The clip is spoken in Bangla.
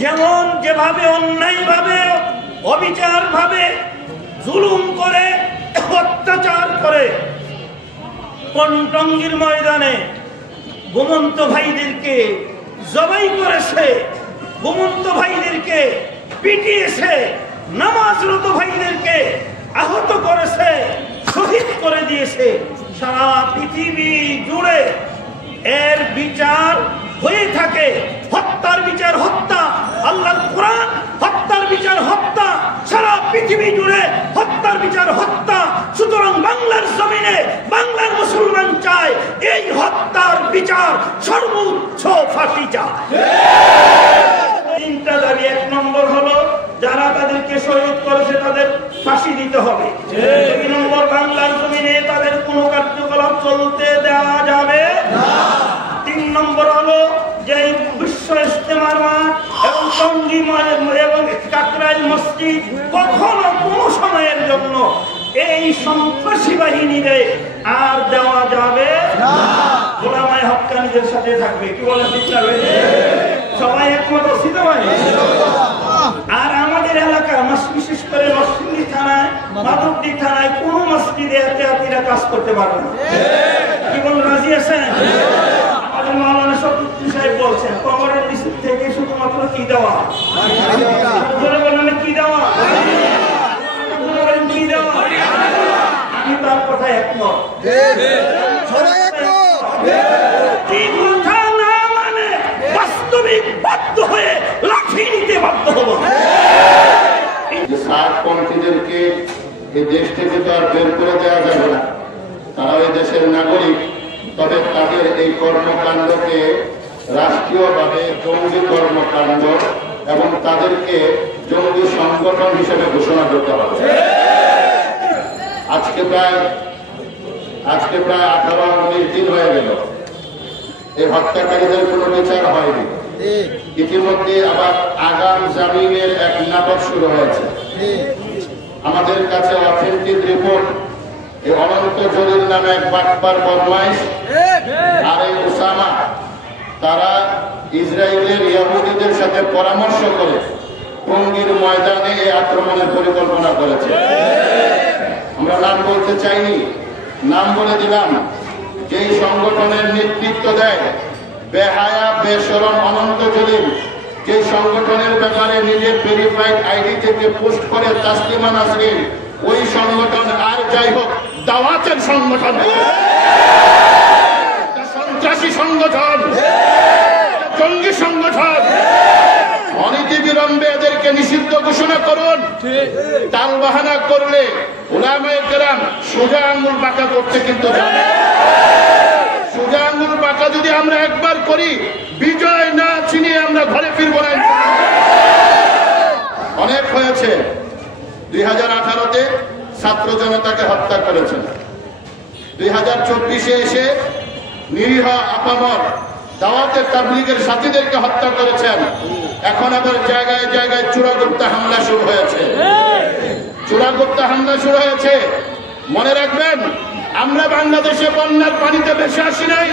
যেমন যেভাবে অন্যায়ভাবে অবিচারভাবে জুলুম করে অত্যাচার করে টঙ্গীর ময়দানে ঘুমন্ত ভাইদেরকে জবাই করেছে, ঘুমন্ত ভাইদেরকে পিটিয়েছে, নামাজরত ভাইদেরকে আহত করেছে, শহীদ করে দিয়েছে, সারা পৃথিবী জুড়ে এর বিচার হয়ে থাকে। হত্যার বিচার হত্যা, আল্লাহর কোরআন হত্যার বিচার হত্যা, সারা পৃথিবী জুড়ে হত্যার বিচার হত্যা। সুতরাং বাংলার জমিনে বাংলার মুসলমান চায় এই হত্যার বিচার সর্বোচ্চ ফাঁসি চায়। তিনটা দাবি, এক নম্বর হলো যারা তাদেরকে শহীদ করেছে তাদের ফাঁসি দিতে হবে। দুই নম্বর, বাংলার জমিনে তাদের কোনো কার্যকলাপ চলতে দেওয়া যাবে না। তিন নম্বর হলো যে বিশ্ব ইজতেমার মাঠ এবং টঙ্গী এবং কাকরাইল মসজিদ কখনো কোনো সময়ের জন্য এই সন্ত্রাসী বাহিনীরে আর দেওয়া যাবে না। গোলামায়ে হক্কানীদের সাথে থাকবে। কি বলেন, ঠিক না? সবাই একমত আছি তো ভাই? আর আমাদের এলাকার বিশেষ করে নরসিংদী থানায়, মাধবদী থানায় কোন মসজিদে এহতিয়াতিরা কাজ করতে পারবে না। কি বলেন, রাজি আছেন? আমাদের মাওলানা শফিউদ্দিন সাহেব বলছেন কবরের নিচ থেকে শুধুমাত্র কি দেওয়া, বলেন কি দেওয়া, কি দেওয়া। আমি তার কথা একমত। বাধ্য হয়ে লাঠি নিতে বাধ্য হবো। সাতপন্থীদেরকে এই দেশ থেকে তো আর বের করে দেওয়া যাবে না, তারা এই দেশের নাগরিক। তবে তাদের এই কর্মকাণ্ডকে রাষ্ট্রীয়ভাবে জঙ্গি কর্মকাণ্ড এবং তাদেরকে জঙ্গি সংগঠন হিসেবে ঘোষণা করতে হবে। আজকে প্রায় 18-19 দিন হয়ে গেল এই হত্যাকারীদের কোনো বিচার হয়নি। ইতিমধ্যে আবার আগাম জামিনের এক নাটক শুরু হয়েছে। আমাদের কাছে অথেন্টিক রিপোর্ট, এই অনন্ত জলিল নামে এক বাটপার বদমাইশ আর এই ওসামা, তারা ইসরায়েলের ইহুদিদের সাথে পরামর্শ করে টঙ্গীর ময়দানে এই আক্রমণের পরিকল্পনা করেছে। আমরা নাম বলতে চাইনি, নাম বলে দিলাম। যেই সংগঠনের নেতৃত্ব দেয় বেহায়া বেশরম অনন্ত জলিল, যে সংগঠনের ব্যাপারে নিজের ভেরিফাইড আইডি থেকে পোস্ট করে তাসলিমা নাসরিন, ওই সংগঠন আর যাই হোক দাওয়াতের সংগঠন, সন্ত্রাসী সংগঠন, জঙ্গি সংগঠন। অনীতি বিলম্বে এদেরকে নিষিদ্ধ ঘোষণা করুন। টাল বাহানা করলে উলামায়ে কেরাম সোজা আঙ্গুল বাঁকা করতে কিন্তু জানে। সোজা আঙ্গুল বাঁকা যদি আমরা একবার করি, বিজয় না চিনিয়ে আমরা ঘরে ফিরবো না। অনেক হয়েছে। 2018-তে ছাত্র জনতাকে হত্যা করেছেন, 2024-এ এসে নিরীহ আপামর দাওয়াতের তাবলীগের সাথীদেরকে হত্যা করেছেন। এখন আবার জায়গায় জায়গায় চূড়াগুপ্তা হামলা শুরু হয়েছে। চূড়াগুপ্তা হামলা শুরু হয়েছে। মনে রাখবেন, আমরা বাংলাদেশে বন্যার পানিতে ভেসে আসি নাই।